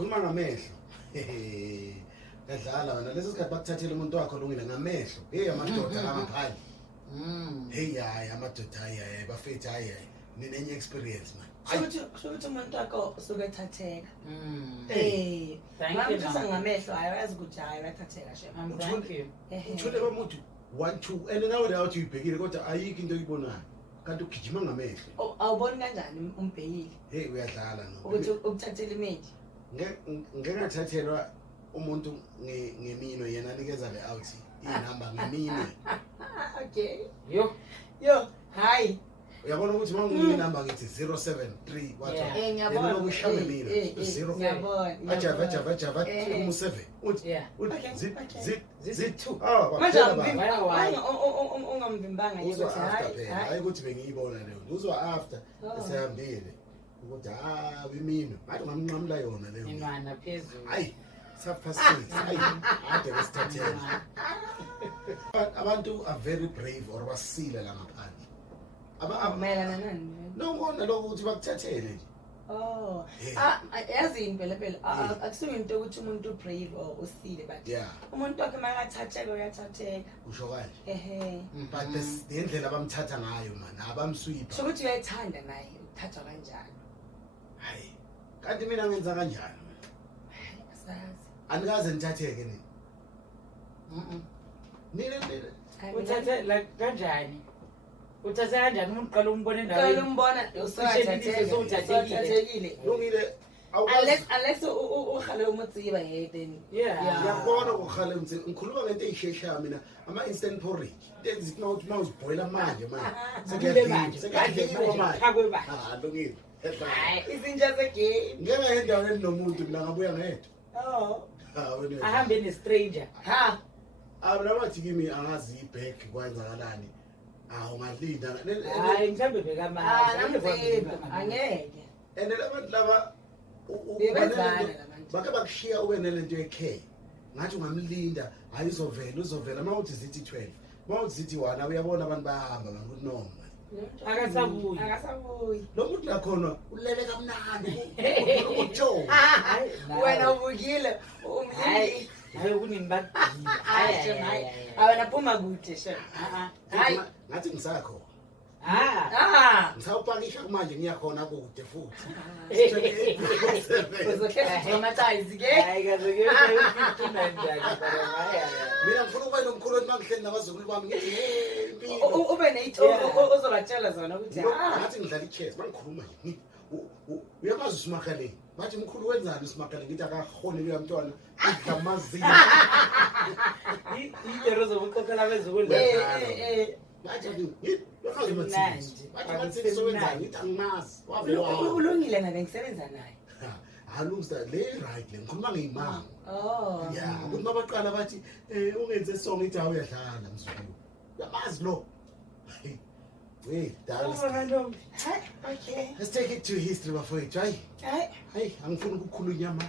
khuluma ngamehlo kadlala wena lesi sikhathi bakuthathela umuntu wakho lungile ngamehlo amadoda angaphandle hayi amadoda hayi bafethu hayi ninenye experience man Shokuthi umuntu wakho usuke ethatheka. Thank you. Ngamehlo ayazi ukuthi hayi uyathatheka shema. Thank you. uthole bamuntu 1 2 and nawe la uthi uyibhekile kodwa ayikho into oyibonayo kanti ugijima ngamehlo. Awuboni kanjani umbhekile? Uyadlala no. Ukuthi ukuthathela image. Ngeke ngathathelwa umuntu ngemino yena nikeza le out inamba ngemino. Okay. Yo, hi. Uyabona ukuthi mawunginye inamba ngithi 073 wathi ngiyabona ukushawe mina 0 ngiyabona ajava umu7 uthi zit 2 manje ungamvimbanga yebo hayi ukuthi bengiyibona leyo uzwa after esehambile ukuthi imino manje ngamnqamla yona leyo inwana phezulu hayi sapasisi hayi ade besithathela abantu are very brave or basile la ngaphandle abamelana nani ngona lokho ukuthi bakuthathele nje yazi impela akusuke into ukuthi umuntu brave or usile but umuntu wakhe makathatheka uyathatheka usho kanje but indlela abamthatha ngayo man abamswipha so ukuthi uyayithanda naye ukuthathwa kanjani hayi kanti mina ngenza kanjani asazi anikaze nithatheke nina uthathe like kanjani uthathe kanjani umuntu qala umbone endaweni qala umbona usathathekile lungile unless ukhale umutsiba then yabona ukhale umutsiba ngikhuluma ngento eyisheshayo mina ama instant porridge ezithi mawuziboila manje sekuyadliwa manje lungile hayi izinja zegame ngeke endaweni nomuntu mina ngabuya ngedwa ahambe ne-stranger abona bathi kimi angazi ibhek kwenzakalani ungalinda hayi mhlambe bekamanje angeke and labantu laba bake bakushiya ube nelento ye-care ngathi ungamlinda hayi uzovela uma uthi zithi 12 uma uthi zithi 1 uyabona abantu bayahamba ngakuthi no akasabuyi lo muntu lakhona ulele kamnandi ujo wena uvukile umlindi hayi kunini bagcina hayi awena phuma kude she hayi ngathi ngisakho ngisawupakisha manje ngiyakhona kude futhi uzokhetha ke hayi kazoke mina ngifuna ukuba nomkhulu othi mangihleli nabazukulu bami ngithi ube neito ozobatshela zona ukuthi ngathi ngidlala ichess bangikhuluma uyakwazi usimakale bathi mkhulu wenzani usimakale ngithi akakhoni lo mntwana ngamazinyo idero zobuqoqela bezukulu bathi bathi sowenza ngithi angimazi ulungile naye ngisebenza naye halungisa le right le ngikhuluma ngeyimanga ukuthi mabaqala bathi ungenze song ithi awuyadlala mzukulu yamazi lo wait darling okay let's take it to history bafowethu hayi angifuni ukukhuluma inyama